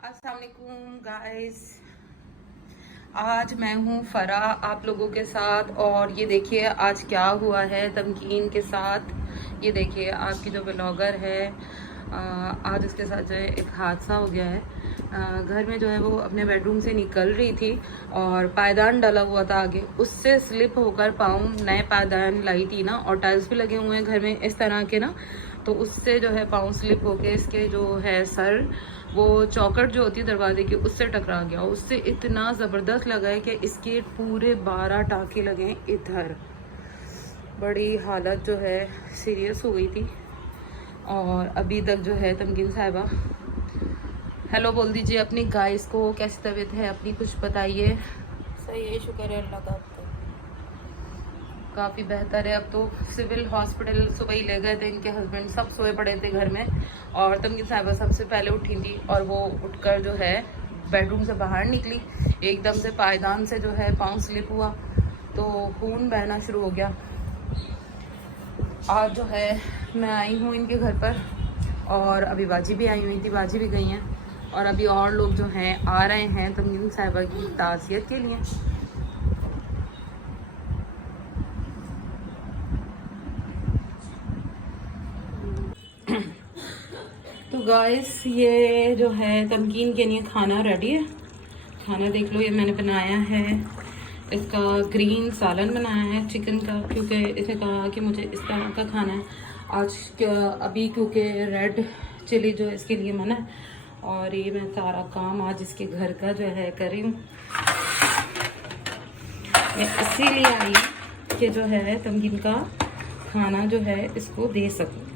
अस्सलाम वालेकुम गाइस, आज मैं हूँ फरा आप लोगों के साथ। और ये देखिए आज क्या हुआ है तमकीन के साथ। ये देखिए आपकी जो ब्लॉगर है आज उसके साथ जो है एक हादसा हो गया है। घर में जो है वो अपने बेडरूम से निकल रही थी और पायदान डाला हुआ था आगे, उससे स्लिप होकर पाँव, नए पायदान लाई थी ना और टाइल्स भी लगे हुए हैं घर में इस तरह के ना, तो उससे जो है पाँव स्लिप होके इसके जो है सर, वो चौखट जो होती है दरवाजे की उससे टकरा गया। उससे इतना ज़बरदस्त लगा है कि इसके पूरे 12 टाँके लगे हैं इधर। बड़ी हालत जो है सीरियस हो गई थी और अभी तक जो है तमकीन साहिबा, हेलो बोल दीजिए अपनी गाइस को, कैसी तबीयत है अपनी, कुछ बताइए। सही है, शुक्र है अल्लाह का। काफ़ी बेहतर है अब तो। सिविल हॉस्पिटल सुबह ही ले गए थे, इनके हस्बैंड सब सोए पड़े थे घर में और तमकीन साहिबा सबसे पहले उठी थी और वो उठकर जो है बेडरूम से बाहर निकली। एकदम से पायदान से जो है पाँव स्लिप हुआ तो खून बहना शुरू हो गया। आज जो है मैं आई हूँ इनके घर पर और अभी बाजी भी आई हुई थी, बाजी भी गई हैं और अभी और लोग जो हैं आ रहे हैं तमकीन साहिबा की ताज़ियत के लिए। तो गाइस ये जो है तमकीन के लिए खाना रेडी है। खाना देख लो, ये मैंने बनाया है, इसका ग्रीन सालन बनाया है चिकन का, क्योंकि इसने कहा कि मुझे इस तरह का खाना है आज अभी, क्योंकि रेड चिली जो है इसके लिए मना है। और ये मैं सारा काम आज इसके घर का जो है कर रही हूँ। मैं इसीलिए आई कि जो है तमकीन का खाना जो है इसको दे सकूँ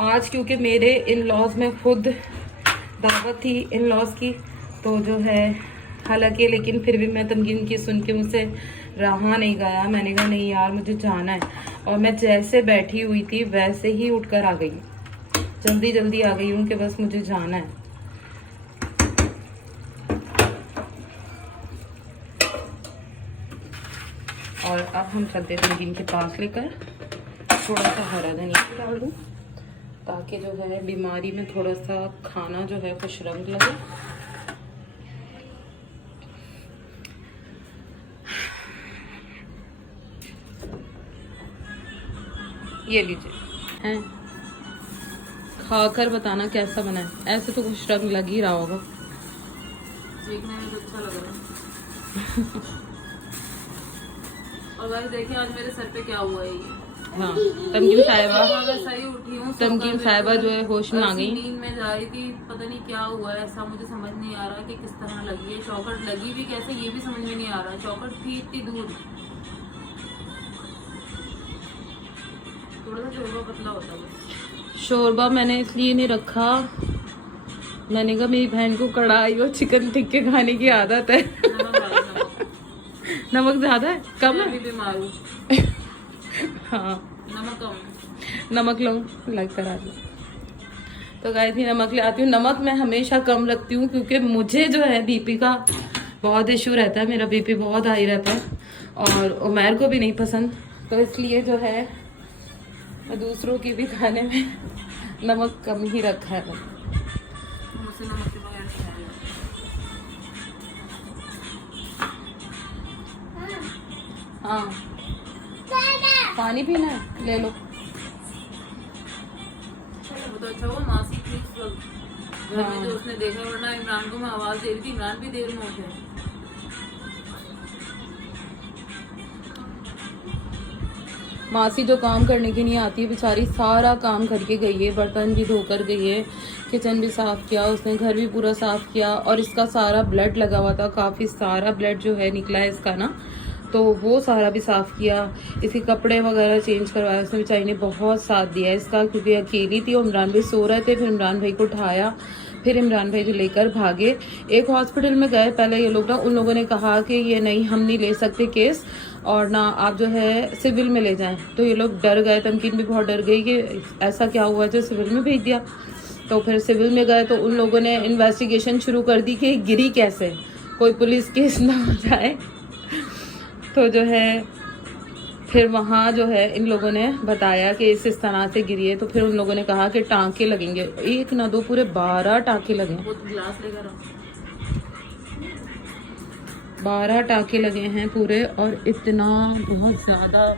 आज, क्योंकि मेरे इन लॉज में खुद दावत थी इन लॉज की, तो जो है हालांकि लेकिन फिर भी मैं तमकीन की सुन के मुझसे रहा नहीं गया। मैंने कहा नहीं यार मुझे जाना है, और मैं जैसे बैठी हुई थी वैसे ही उठकर आ गई, जल्दी जल्दी आ गई हूँ कि बस मुझे जाना है। और अब हम चलते तमकीन के पास लेकर, थोड़ा सा हरा धनिया डाल दूँ ताकि जो है बीमारी में थोड़ा सा खाना जो है खुश रंग लगे। ये लीजिए हैं, खाकर बताना कैसा बना है। ऐसे तो खुश रंग लग ही रहा होगा, देखने में तो अच्छा लग रहा है। और वैसे देखिए आज मेरे सर पे क्या हुआ है ये। हाँ तमकीन साहिबा, सही उठी हूँ, तमकीन साहिबा जो है होश में आ गई। नींद में जा रही थी, पता नहीं क्या हुआ है, ऐसा मुझे समझ नहीं आ रहा कि किस तरह लगी है। चौखट लगी भी कैसे ये भी समझ में नहीं आ रहा। चौखट थी इतनी दूर, थोड़ा सा शोरबा पतला होता बस। शोरबा मैंने इसलिए नहीं रखा, मैंने कहा मेरी बहन को कढ़ाई और चिकन टिक्के खाने की आदत है। नमक ज्यादा है, कम है, बीमार हूँ। हाँ नमक कम, नमक लो लाइक करा दो। तो गाय थी नमक ले आती हूँ। नमक मैं हमेशा कम रखती हूँ क्योंकि मुझे जो है बीपी का बहुत इशू रहता है, मेरा बीपी बहुत हाई रहता है और उमैर को भी नहीं पसंद, तो इसलिए जो है दूसरों की भी खाने में नमक कम ही रखा है। मुझसे नमक के बगैर नहीं खाया। हाँ पानी पीना है ले लो। वो तो अच्छा हुआ मासी थी उस वक्त घर में, जो उसने देखा, वरना इमरान को मैं आवाज दे रही थी, इमरान भी देर में उठे। मासी जो काम करने की नहीं आती है बेचारी, सारा काम करके गई है, बर्तन भी धोकर गई है, किचन भी साफ़ किया उसने, घर भी पूरा साफ़ किया। और इसका सारा ब्लड लगा हुआ था, काफ़ी सारा ब्लड जो है निकला है इसका ना, तो वो सारा भी साफ़ किया। इसके कपड़े वगैरह चेंज करवाया उसने, बेचारी ने बहुत साथ दिया इसका, क्योंकि अकेली थी और इमरान भाई सो रहे थे। फिर इमरान भाई को उठाया, फिर इमरान भाई जो लेकर भागे। एक हॉस्पिटल में गए पहले ये लोग ना, उन लोगों ने कहा कि ये नहीं हम नहीं ले सकते केस, और ना आप जो है सिविल में ले जाएं, तो ये लोग डर गए। तमकीन भी बहुत डर गई कि ऐसा क्या हुआ जो सिविल में भेज दिया। तो फिर सिविल में गए तो उन लोगों ने इन्वेस्टिगेशन शुरू कर दी कि गिरी कैसे, कोई पुलिस केस ना हो जाए। तो जो है फिर वहाँ जो है इन लोगों ने बताया कि इस तरह से गिरी है, तो फिर उन लोगों ने कहा कि टाँके लगेंगे, 1 ना 2 पूरे 12 टाँके लगे, वो ग्लास लेकर आओ। 12 टाँके लगे हैं पूरे, और इतना बहुत ज़्यादा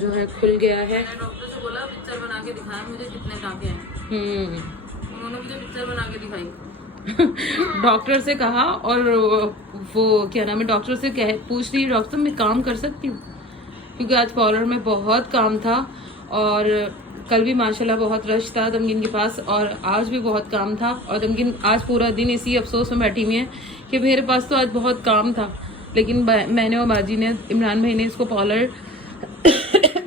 जो है खुल गया है। मैंने डॉक्टर से बोला पिक्चर बना के दिखाया मुझे कितने टाँके हैं। उन्होंने मुझे पिक्चर बना के दिखाई। डॉक्टर से कहा, और वो क्या नाम है, डॉक्टर से पूछ रही, डॉक्टर मैं काम कर सकती हूँ, क्योंकि आज पार्लर में बहुत काम था, और कल भी माशाल्लाह बहुत रश था तमकीन के पास, और आज भी बहुत काम था, और तमकीन आज पूरा दिन इसी अफसोस में बैठी हुई है कि मेरे पास तो आज बहुत काम था, लेकिन मैंने और बाजी ने, इमरान भाई ने इसको पार्लर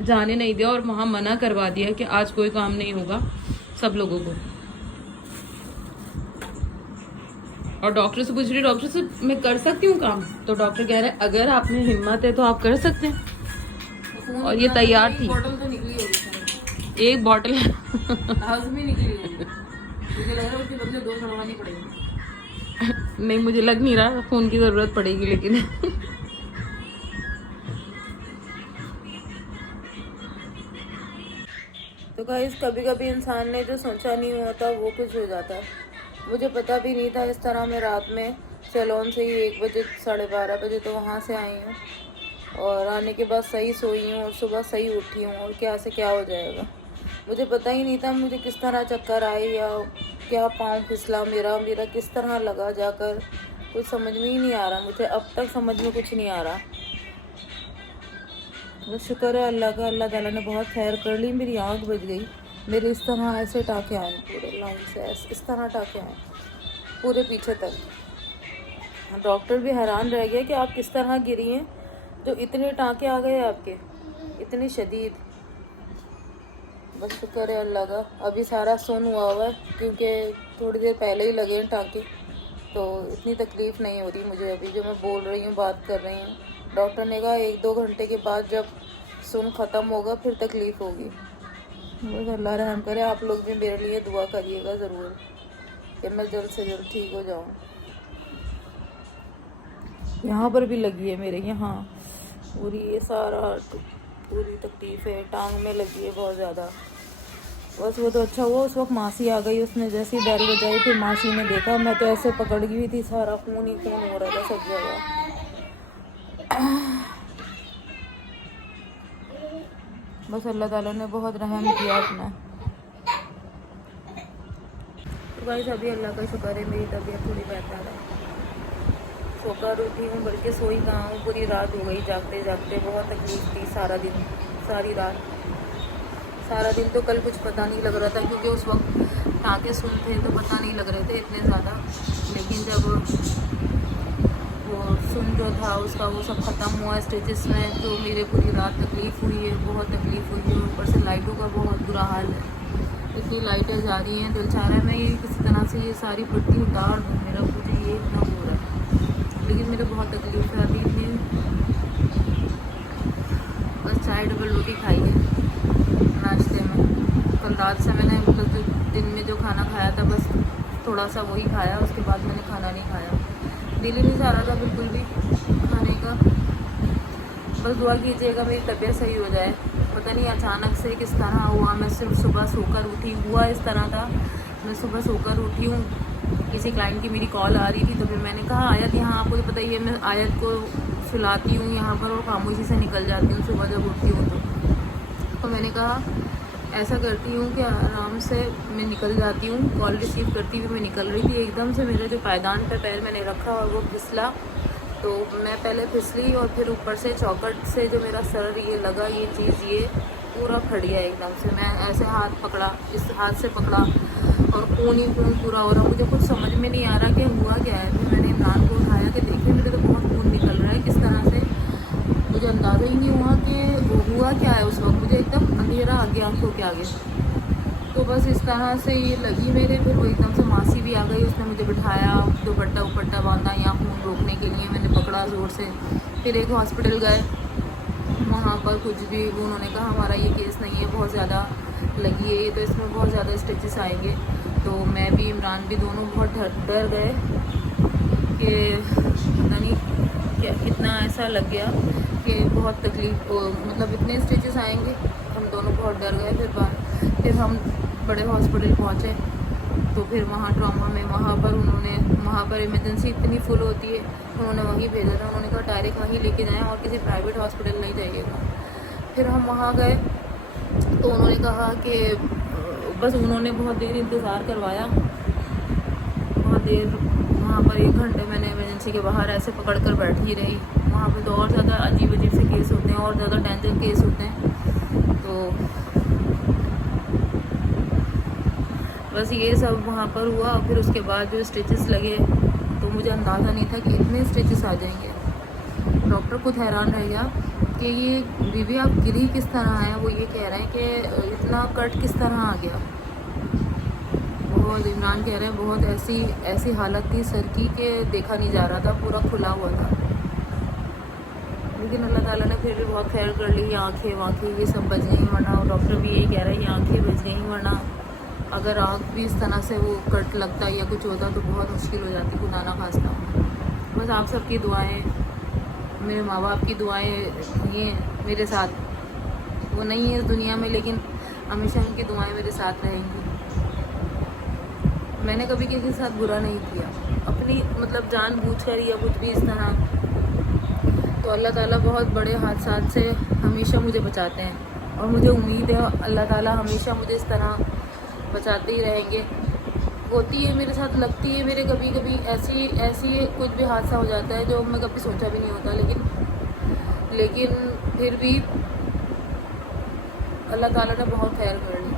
जाने नहीं दिया और वहाँ मना करवा दिया कि आज कोई काम नहीं होगा सब लोगों को। और डॉक्टर से पूछ रही, डॉक्टर से मैं कर सकती हूँ काम, तो डॉक्टर कह रहे हैं अगर आप में हिम्मत है तो आप कर सकते हैं। और ये तैयार थी, बॉटल तो निकली होगी, एक बॉटल लाजमी निकली होगी, मुझे लग रहा है उसके बदले 2 चढ़वानी पड़ेगी। नहीं, मुझे लग नहीं रहा फोन की जरूरत पड़ेगी, लेकिन तो गाइस कभी कभी इंसान ने जो सोचा नहीं होता वो कुछ हो जाता है। मुझे पता भी नहीं था इस तरह मैं रात में सैलून से ही 1 बजे 12:30 बजे तो वहाँ से आई हूँ, और आने के बाद सही सोई हूँ और सुबह सही उठी हूँ, और क्या से क्या हो जाएगा मुझे पता ही नहीं था। मुझे किस तरह चक्कर आए या क्या पाँव फिसला मेरा किस तरह लगा जाकर, कुछ समझ में ही नहीं आ रहा। मुझे अब तक समझ में कुछ नहीं आ रहा। तो शुक्र है अल्लाह का, अल्लाह ताला ने बहुत खैर कर ली, मेरी आँख बच गई। मेरे इस तरह ऐसे टाँके आए पूरे लाइन से, इस तरह टाँके आए पूरे पीछे तक। डॉक्टर भी हैरान रह गया कि आप किस तरह गिरी हैं, तो इतने टाँके आ गए आपके, इतने शदीद। बस शुक्र है अल्लाह का, अभी सारा सुन हुआ है क्योंकि थोड़ी देर पहले ही लगे हैं टाँके, तो इतनी तकलीफ़ नहीं हो रही मुझे अभी जो मैं बोल रही हूँ, बात कर रही हूँ। डॉक्टर ने कहा 1-2 घंटे के बाद जब सुन ख़त्म होगा फिर तकलीफ़ होगी। बस अल्लाह रहम करे। आप लोग भी मेरे लिए दुआ करिएगा ज़रूर कि मैं जल्द से जल्द ठीक हो जाऊँ। यहाँ पर भी लगी है मेरे, यहाँ पूरी, ये सारा पूरी तकलीफ़ है, टांग में लगी है बहुत ज़्यादा। बस वो तो अच्छा हुआ उस वक्त मासी आ गई, उसने जैसे ही बेल बजाई फिर मासी ने देखा, मैं तो ऐसे पकड़ गई थी, सारा खून ही खून हो रहा था सब जगह। बस अल्लाह ताला ने बहुत रहम किया अपना। तो भाई अभी अल्लाह का शुक्र है मेरी तबीयत थोड़ी बेहतर है, सोकर उठी हूँ, बल्कि सोई कहाँ हूँ, पूरी रात हो गई जागते जागते। बहुत तकलीफ थी सारा दिन, सारी रात, सारा दिन। तो कल कुछ पता नहीं लग रहा था क्योंकि उस वक्त टाँके सुन थे तो पता नहीं लग रहे थे इतने ज़्यादा, लेकिन जब वो सुन जो था उसका वो सब ख़त्म हुआ स्टिचेस में, तो मेरे पूरी रात तकलीफ़ हुई है, बहुत तकलीफ़ हुई है। ऊपर से लाइटों का बहुत बुरा हाल है, इतनी लाइटें जा रही हैं, दिल चाह रहा है मैं ये किसी तरह से ये सारी पट्टी उतार दूँ, मेरा मुझे ये इतना हो रहा है, लेकिन मेरे बहुत तकलीफ़ है अभी इतनी। बस चाय डबल रोटी खाई है नाश्ते में। कल रात से मैंने मतलब जो दिन में जो खाना खाया था बस थोड़ा सा वही खाया, उसके बाद मैंने खाना नहीं खाया, दिल ही नहीं चाह रहा था बिल्कुल भी खाने का। बस दुआ कीजिएगा मेरी तबीयत सही हो जाए। पता नहीं अचानक से किस तरह हुआ, मैं सिर्फ सुबह सोकर उठी, हुआ इस तरह था, मैं सुबह सोकर उठी हूँ, किसी क्लाइंट की मेरी कॉल आ रही थी, तो फिर मैंने कहा आयत यहाँ, आपको तो पता ही है मैं आयत को सुलाती हूँ यहाँ पर और खामोशी से निकल जाती हूँ सुबह जब उठती हूँ तो मैंने कहा ऐसा करती हूँ कि आराम से मैं निकल जाती हूँ, कॉल रिसीव करती हुई मैं निकल रही थी, एकदम से मेरे जो पायदान पे पैर मैंने रखा और वो फिसला, तो मैं पहले फिसली और फिर ऊपर से चौकट से जो मेरा सर ये लगा, ये चीज़ ये पूरा फट गया एकदम से। मैं ऐसे हाथ पकड़ा, इस हाथ से पकड़ा और खून ही खून पूरा हो रहा, मुझे कुछ समझ में नहीं आ रहा कि हुआ क्या है। फिर मैंने इमरान को उठाया कि देखिए मेरे तो बहुत खून निकल रहा है, किस तरह से, मुझे अंदाज़ा ही नहीं हुआ कि वो हुआ क्या है। उस वक्त मुझे एकदम अंधेरा आ गया आंखों के आगे, तो बस इस तरह से ये लगी मेरे। फिर वो एकदम से मासी भी आ गई, उसने मुझे बिठाया, दुपट्टा उपट्टा बांधा यहाँ खून रोकने के लिए, मैंने पकड़ा ज़ोर से। फिर एक हॉस्पिटल गए, वहाँ पर कुछ भी उन्होंने कहा हमारा ये केस नहीं है, बहुत ज़्यादा लगी है ये, तो इसमें बहुत ज़्यादा स्टिचेस आएंगे। तो मैं भी इमरान भी दोनों बहुत डर गए कि पता नहीं क्या कितना ऐसा लग गया कि बहुत तकलीफ, मतलब इतने स्टिचेस आएंगे, हम दोनों बहुत डर गए। फिर हम बड़े हॉस्पिटल पहुँचे, तो फिर वहाँ ट्रॉमा में वहाँ पर इमरजेंसी इतनी फुल होती है, उन्होंने वहीं भेजा था। उन्होंने कहा डायरेक्ट वहीं लेके जाएं और किसी प्राइवेट हॉस्पिटल नहीं जाइएगा। फिर हम वहाँ गए तो उन्होंने कहा कि बस उन्होंने बहुत देर इंतज़ार करवाया, बहुत देर वहाँ पर 1 घंटे मैंने इमरजेंसी के बाहर ऐसे पकड़ कर बैठी रही। वहाँ पर तो और ज़्यादा अजीब से केस होते हैं और ज़्यादा डेंजर केस होते हैं। तो बस ये सब वहाँ पर हुआ। फिर उसके बाद जो स्टिचेस लगे तो मुझे अंदाज़ा नहीं था कि इतने स्टिचेस आ जाएंगे। डॉक्टर खुद हैरान रह गया कि ये बीबी आप गिरी किस तरह है। वो ये कह रहे हैं कि इतना कट किस तरह आ गया। बहुत इमरान कह रहे हैं बहुत ऐसी हालत थी सर की कि देखा नहीं जा रहा था, पूरा खुला हुआ था। लेकिन अल्लाह ताला ने फिर भी बहुत खैर कर ली। आँखें वाँखें ये सब बच गई, वरना डॉक्टर भी यही कह रहे हैं ये आँखें बच गई, वरना अगर आँख भी इस तरह से वो कट लगता या कुछ होता तो बहुत मुश्किल हो जाती, खुदा ना खास्ता। बस आप सबकी दुआएं, मेरे माँ बाप की दुआएं ये मेरे साथ, वो नहीं है इस दुनिया में लेकिन हमेशा उनकी दुआएं मेरे साथ रहेंगी। मैंने कभी किसी के साथ बुरा नहीं किया, अपनी मतलब जानबूझकर या कुछ भी इस तरह। तो अल्लाह ताला बहुत बड़े हादसा से हमेशा मुझे बचाते हैं और मुझे उम्मीद है अल्लाह ताला हमेशा मुझे इस तरह बचाते ही रहेंगे। होती है मेरे साथ, लगती है मेरे कभी कभी ऐसी कुछ भी हादसा हो जाता है जो मैं कभी सोचा भी नहीं होता, लेकिन फिर भी अल्लाह ताला ने बहुत खैर कर ली।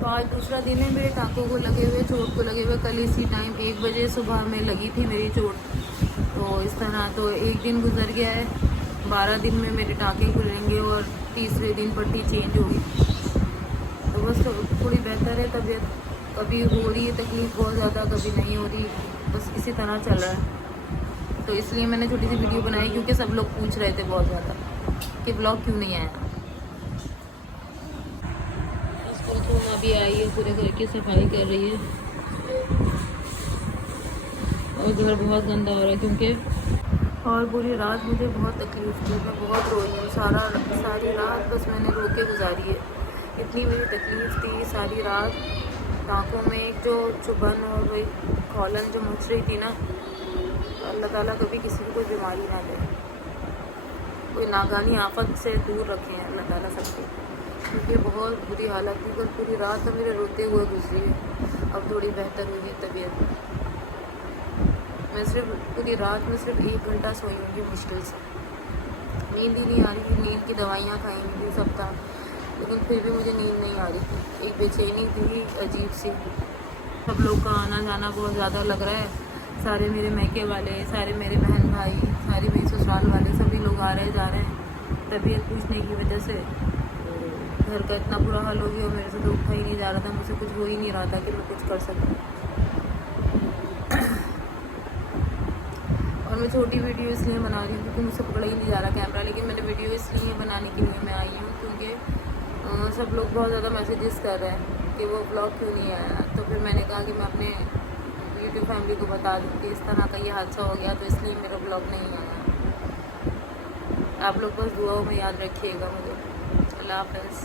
तो आज दूसरा दिन है मेरे टाँकों को लगे हुए, चोट को लगे हुए। कल इसी टाइम 1 बजे सुबह में लगी थी मेरी चोट। तो इस तरह तो एक दिन गुजर गया है, 12 दिन में मेरे टाँके खुलेंगे और तीसरे दिन पट्टी चेंज होगी। तो बस थोड़ी बेहतर है तबीयत, कभी हो रही है तकलीफ़ बहुत ज़्यादा, कभी नहीं हो रही, बस इसी तरह चल रहा है। तो इसलिए मैंने छोटी सी वीडियो बनाई क्योंकि सब लोग पूछ रहे थे बहुत ज़्यादा कि ब्लॉग क्यों नहीं आया। स्कूल तो अभी आई है, पूरे घर की सफाई कर रही है और घर बहुत गंदा हो रहा है क्योंकि और पूरी रात मुझे बहुत तकलीफ़ थी, मैं बहुत रोई हूँ। सारी रात बस मैंने रो के गुजारी है, इतनी मेरी तकलीफ़ थी सारी रात। आँखों में जो चुभन और वही खौलन जो मच रही थी ना, अल्लाह ताला कभी किसी को कोई बीमारी ना दे, कोई नागानी आफत से दूर रखें अल्लाह ताला सबके, क्योंकि बहुत बुरी हालत थी। बस पूरी रात तो मेरे रोते हुए गुजरी है, अब थोड़ी बेहतर हुई है तबीयत। मैं पूरी रात में सिर्फ 1 घंटा सोई होंगी मुश्किल से, नींद ही नहीं आ रही थी। नींद की दवाइयाँ खाई हुई सब था, लेकिन फिर भी मुझे नींद नहीं आ रही थी। एक बेचैनी थी अजीब सी। सब लोग का आना जाना बहुत ज़्यादा लग रहा है, सारे मेरे मैके वाले, सारे मेरे बहन भाई, सारे मेरे ससुराल वाले, सभी लोग आ रहे जा रहे हैं तबीयत पूछने की वजह से। घर का इतना बुरा हाल हो गया और मेरे से तो उठा ही नहीं जा रहा था, मुझसे कुछ हो ही नहीं रहा था कि मैं कुछ कर सकूँ। और मैं छोटी वीडियो इसलिए बना रही हूँ क्योंकि मुझसे पकड़ा ही नहीं जा रहा कैमरा, लेकिन मैंने वीडियो इसलिए बनाने के लिए मैं आई हूँ क्योंकि सब लोग बहुत ज़्यादा मैसेजेस कर रहे हैं कि वो ब्लॉग क्यों नहीं आया। तो फिर मैंने कहा कि मैं अपने यूट्यूब फैमिली को बता दूँ कि इस तरह का ये हादसा हो गया, तो इसलिए मेरा ब्लॉग नहीं आया। आप लोग बस दुआओं में याद रखिएगा मुझे। अल्लाह हाफ़िज़।